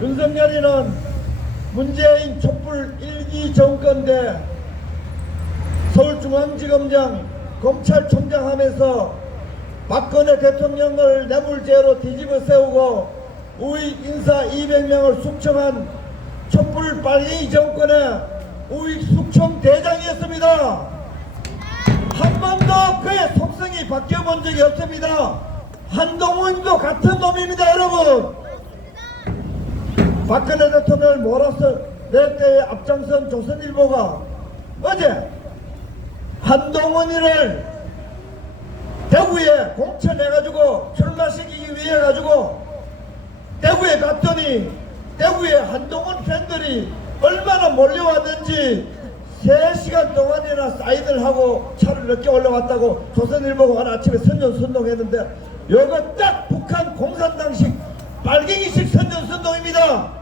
윤석열이는 문재인 촛불 1기 정권 때 서울중앙지검장 검찰총장 하면서 박근혜 대통령을 뇌물죄로 뒤집어 세우고 우익 인사 200명을 숙청한 촛불 빨갱이 정권의 우익 숙청 대장이었습니다. 한 번도 그의 속성이 바뀌어본 적이 없습니다. 한동훈도 같은 놈입니다. 여러분, 박근혜 대통령을 몰아서 낼 때에 앞장선 조선일보가 어제 한동훈이를 대구에 공천해가지고 출마시키기 위해 가지고 대구에 갔더니 대구에 한동훈 팬들이 얼마나 몰려왔는지 3시간 동안이나 사인을 하고 차를 늦게 올라왔다고 조선일보가 오늘 아침에 선전선동했는데 이거 딱 북한 공산당식 빨갱이식 선전선동입니다.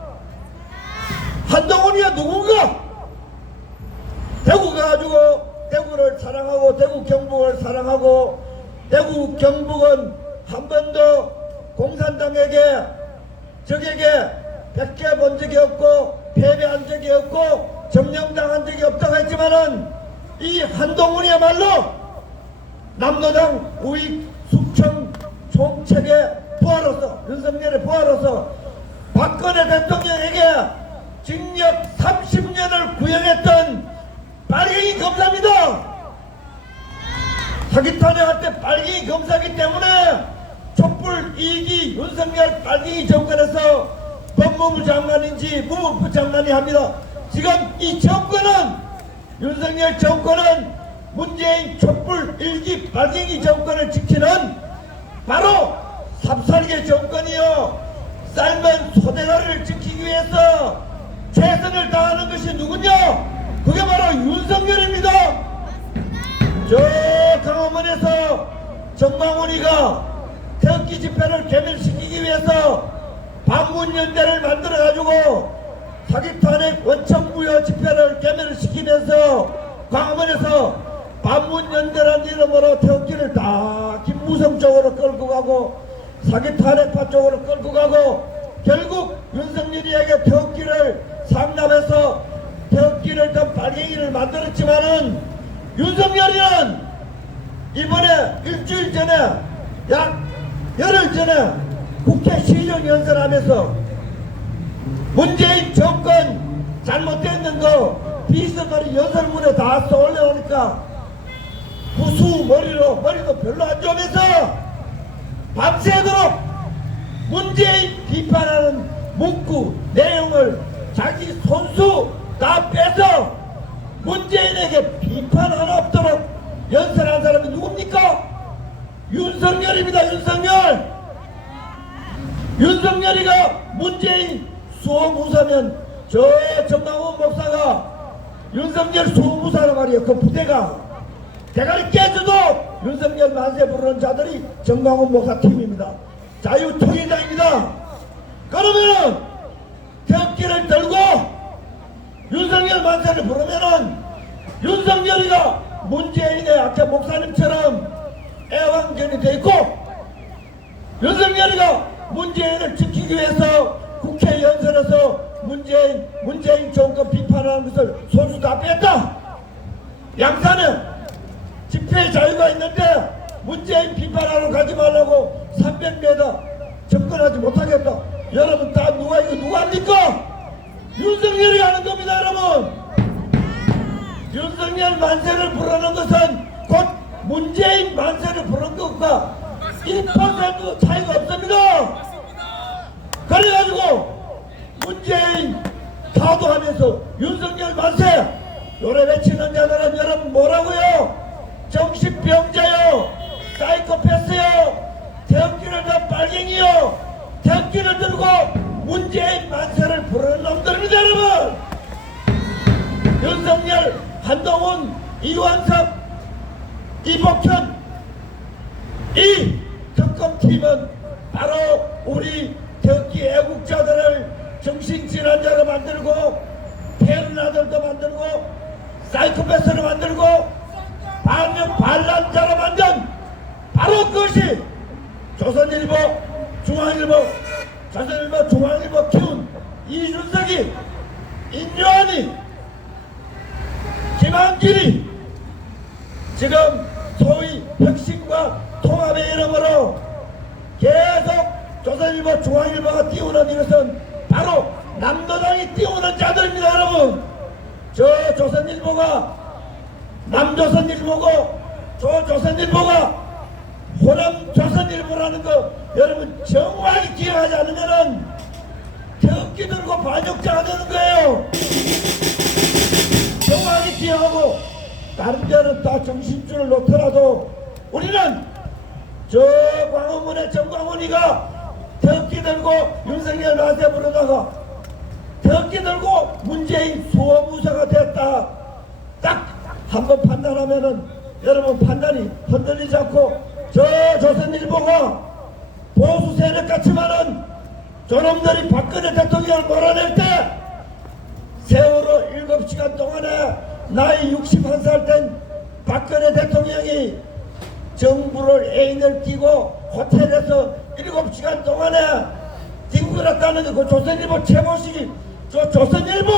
한동훈이야 누군가? 대구 가가지고 대구를 사랑하고 대구 경북을 사랑하고 대구 경북은 한 번도 공산당에게 적에게 뺏겨 본 적이 없고 패배한 적이 없고 점령당한 적이 없다고 했지만은 이 한동훈이야말로 남로당 우익 숙청 총책의 부하로서 윤석열의 부하로서 박근혜 대통령에게 징역 30년을 구형했던 빨갱이 검사입니다. 사기탄핵할 때 빨갱이 검사기 때문에 촛불 2기 윤석열 빨갱이 정권에서 법무부 장관인지 무법부 장관이 합니다. 지금 이 정권은 윤석열 정권은 문재인 촛불 1기 빨갱이 정권을 지키는 바로 삽살개 정권이요. 삶은 소대가리를 지키기 위해서 최선을 다하는 것이 누구냐? 그게 바로 윤석열입니다. 저 강화문에서 정광훈이가 태극기 집회를 괴멸시키기 위해서 반문연대를 만들어가지고 사기탄핵 원천무효 집회를 괴멸시키면서 광화문에서 반문연대라는 이름으로 태극기를 다 김무성 쪽으로 끌고 가고 사기탄핵파 쪽으로 끌고 가고 결국 윤석열이에게 태극기를 상납해서 태극기를 던 빨갱이를 만들었지만은 윤석열이는 이번에 일주일 전에 약 열흘 전에 국회 시정연설하면서 문재인 정권 잘못됐는 거 비서들이 연설문에 다 쏘올려오니까 구수 머리도 별로 안 좋으면서 밤새도록 문재인 비판하는 문구 내용을 자기 손수 다 빼서 문재인에게 비판 하나 없도록 연설한 사람이 누굽니까? 윤석열입니다. 윤석열이가 문재인 수호무사면 저 정강훈 목사가 윤석열 수호무사란 말이에요. 그 부대가 대가리 깨져도 윤석열 만세 부르는 자들이 정강훈 목사 팀입니다. 자유통일당입니다. 그러면은 태극기를 들고 윤석열 만세를 부르면은 윤석열이가 문재인의 아까 목사님처럼 애완견이 돼 있고 윤석열이가 문재인을 지키기 위해서 국회 연설에서 문재인 정권 비판하는 것을 손수 다 뺐다. 양산에 집회 자유가 있는데 문재인 비판하러 가지 말라고 300m 접근하지 못하겠다. 여러분 다 누가 합니까? 윤석열이 하는 겁니다. 여러분, 윤석열 만세를 부르는 것은 곧 문재인 만세를 부르는 것과 1%도 차이가 없습니다. 그래가지고 문재인 타도하면서 윤석열 만세 노래 외치는 자들은 여러분 뭐라고요? 정신병자요, 사이코패스요, 태극기를 든 빨갱이요, 태극기를 들고 문재인 만세를 부르는 놈들입니다. 여러분, 윤석열, 한동훈, 이완석, 이복현 이 특검팀은 바로 우리 태극기 애국자들을 정신질환자로 만들고 패륜아들도 만들고 사이코패스로 만들고 반란자로 만든 바로 그것이 조선일보, 중앙일보, 조선일보, 중앙일보 키운 이준석이, 인요한이, 김한길이 지금 소위 혁신과 통합의 이름으로 계속 조선일보, 중앙일보가 띄우는 이것은 바로 남도당이 띄우는 자들입니다. 여러분, 저 조선일보가 남조선일보고 저 조선일보가 호남조선일보라는 거 여러분 정확히 기억하지 않으면은 태극기 들고 반역자가 되는 거예요. 정확히 기억하고 다른 데는 다 정신줄을 놓더라도 우리는 저 광화문의 정광훈이가 태극기 들고 윤석열 나세 부르다가 태극기 들고 문재인 수호무사가 됐다. 딱 한 번 판단하면은 여러분 판단이 흔들리지 않고 저 조선일보가 보수 세력 같지만은 저놈들이 박근혜 대통령을 몰아낼 때 세월호 7시간 동안에 나이 61살 된 박근혜 대통령이 정부를 애인을 끼고 호텔에서 7시간 동안에 뒹굴었다는 그 조선일보 최고식이 저 조선일보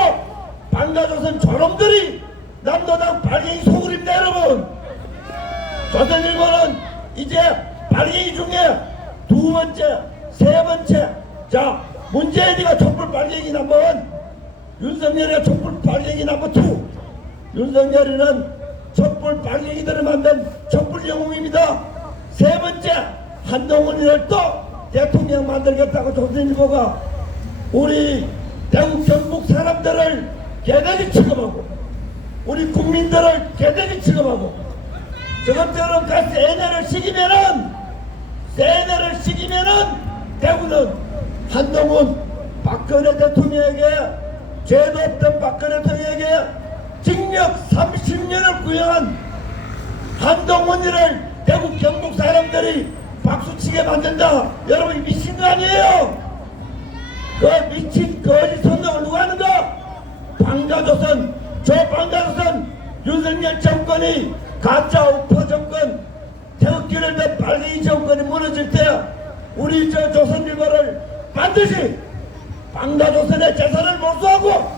방가조선 저놈들이 남도당 발갱이 소굴입니다. 여러분, 조선일보는 이제 발갱이 중에 두 번째, 세 번째, 자 문재인이가 촛불 발갱이 넘버1, 윤석열이가 촛불 발갱이 넘버2. 윤석열이는 촛불 발갱이들을 만든 촛불 영웅입니다. 세 번째, 한동훈이를 또 대통령 만들겠다고 조선일보가 우리 대구 경북 사람들을 개대기 취급하고 우리 국민들을 개대기 취급하고 저것처럼 같이 세뇌를 시키면은 대구는 한동훈 박근혜 대통령에게 죄도 없던 박근혜 대통령에게 징역 30년을 구형한 한동훈이를 대구 경북 사람들이 박수치게 만든다. 여러분 미친 거 아니에요? 그 미친 거짓 선동을 누가 하는가? 방자조선, 저 방자조선 윤석열 정권이 가짜 우파 정권 태극기를 내 빨갱이 정권이 무너질 때 우리 저 조선일보를 반드시 방자조선의 재산을 몰수하고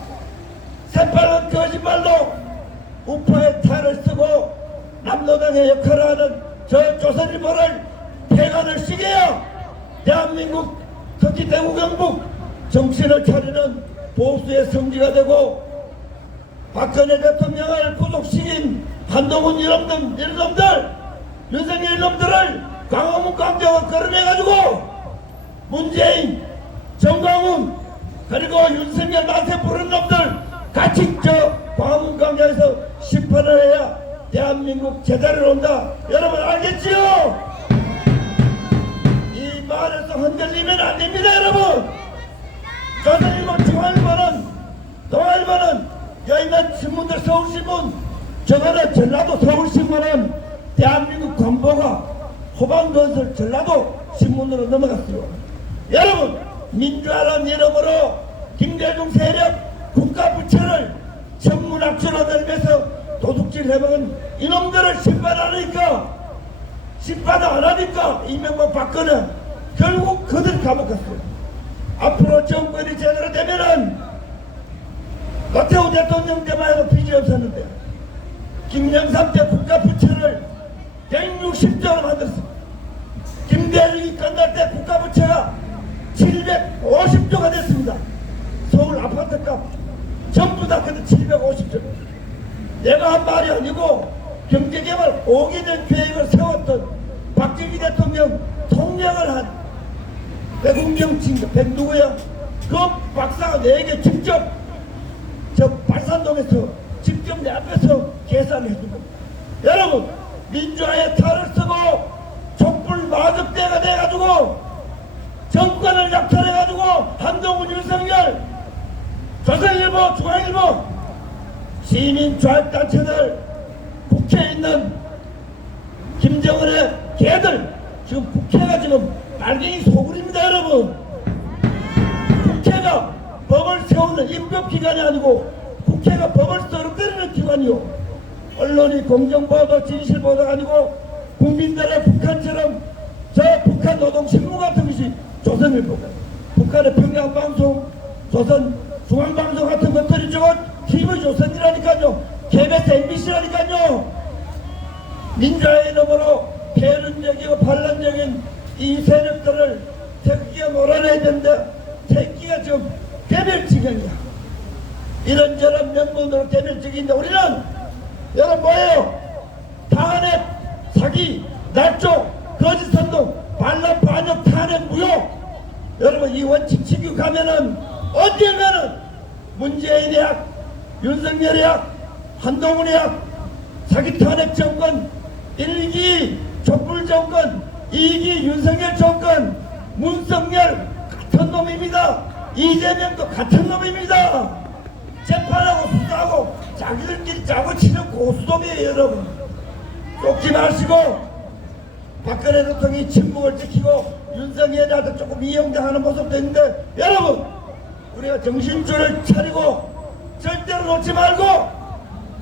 새빨간 거짓말로 우파의 탈을 쓰고 남노당의 역할을 하는 저 조선일보를 폐간을 시켜야 대한민국 특히 대구 경북 정신을 차리는 보수의 성지가 되고 박근혜 대통령을 구속시킨 한동훈 이놈들 윤석열 이놈들을 광화문 광장을 걸어내가지고 문재인, 정광훈 그리고 윤석열 만세 부른 놈들 같이 저 광화문 광장에서 심판을 해야 대한민국 제자리로 온다. 여러분 알겠지요? 이 말에서 흔들리면 안 됩니다. 여러분, 조선일보, 중앙일보는 동아일보는 여기는 신문들 서울신문 저거는 전라도 서울신문은 대한민국 관보가 호방건설 전라도 신문으로 넘어갔어요. 여러분, 민주화라는 이름으로 김대중 세력 국가부채를 천문학적으로 들면서 도둑질 해먹은 이놈들을 심판 안 하니까 이명박 박근혜 결국 그들 감옥 갔어요. 앞으로 정권이 제대로 되면은 노태우 대통령 때만 해도 빚이 없었는데 김영삼 때 국가부채를 160조로 만들었습니다. 김대중이 끝날 때 국가부채가 750조가 됐습니다. 서울 아파트값 전부 다 그때 750조. 내가 한 말이 아니고 경제개발 5개 년 계획을 세웠던 박정희 대통령 통역을 한 백운경 백누구야? 그 박사가 내게 직접 저 발산동에서 직접 내 앞에서 계산을 해준 겁니다. 여러분, 민주화에 탈을 쓰고 촛불 마적대가 돼가지고 정권을 약탈해가지고 한동훈, 윤석열, 조선일보, 중앙일보, 시민좌익단체들, 국회에 있는 김정은의 개들, 지금 국회가 지금 빨갱이 소굴입니다. 여러분, 국회가 법을 세우는 입법기관이 아니고 국회가 법을 썰어버리는 기관이요. 언론이 공정보도 진실보도가 아니고 국민들의 북한처럼 저 북한 노동신문 같은 것이 조선일보가 북한의 평양방송 조선 중앙방송 같은 것들이 저건 TV조선이라니까요. KBS MBC라니까요. 민주화의 너머로 배륜적이고 반란적인 이 세력들을 태극기가 몰아내야 되는데 태극기가 지금 개별지경이야. 이런저런 명분으로 개별적인데 우리는 여러분 뭐예요? 탄핵, 사기, 날조, 거짓 선동, 반란, 반역, 탄핵, 무효. 여러분 이 원칙 지키고 가면은 언젠가는 문재인의 약, 윤석열의 약, 한동훈의 약, 사기 탄핵 정권, 1기 촛불 정권, 2기 윤석열 정권, 문성열 같은 놈입니다. 이재명도 같은 놈입니다. 재판하고 수사하고 자기들끼리 짜고 치는 고수dom이에요. 여러분 쫓지 마시고 박근혜 대통령이 침묵을 지키고 윤석열한테 조금 이용당하는 모습도 있는데 여러분 우리가 정신줄을 차리고 절대로 놓지 말고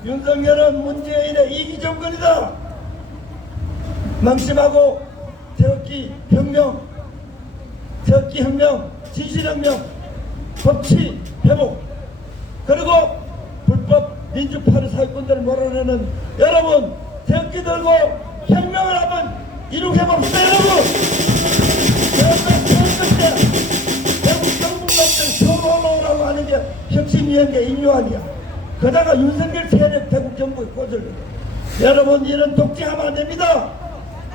윤석열은 문재인의 이기 정권이다. 망심하고 태극기 혁명, 진실혁명, 법치 회복 그리고 불법 민주파를 사기꾼들을 몰아내는 여러분 태극기 들고 혁명을 한번 이룩해봅시다. 여러분 대한민국 정부감들 서울오라고 하는 게 혁신위원회 인요한이야. 그다가 윤석열 세력 대국 정부에 꽂을 여러분 이런 독재하면 안 됩니다.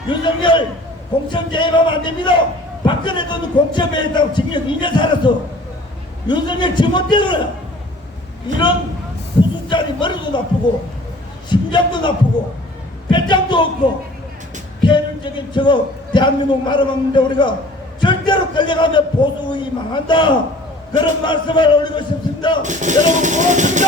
윤석열 공천 개입하면 안 됩니다. 박근혜 도 공천 개입했다고 징역 2년 살았어. 윤석열 지못대로야. 이런 후수짜리 머리도 나쁘고 심장도 나쁘고 배짱도 없고 폐륜적인 저거 대한민국 말아먹는데 우리가 절대로 끌려가면 보수의 망한다. 그런 말씀을 올리고 싶습니다. 여러분 고맙습니다.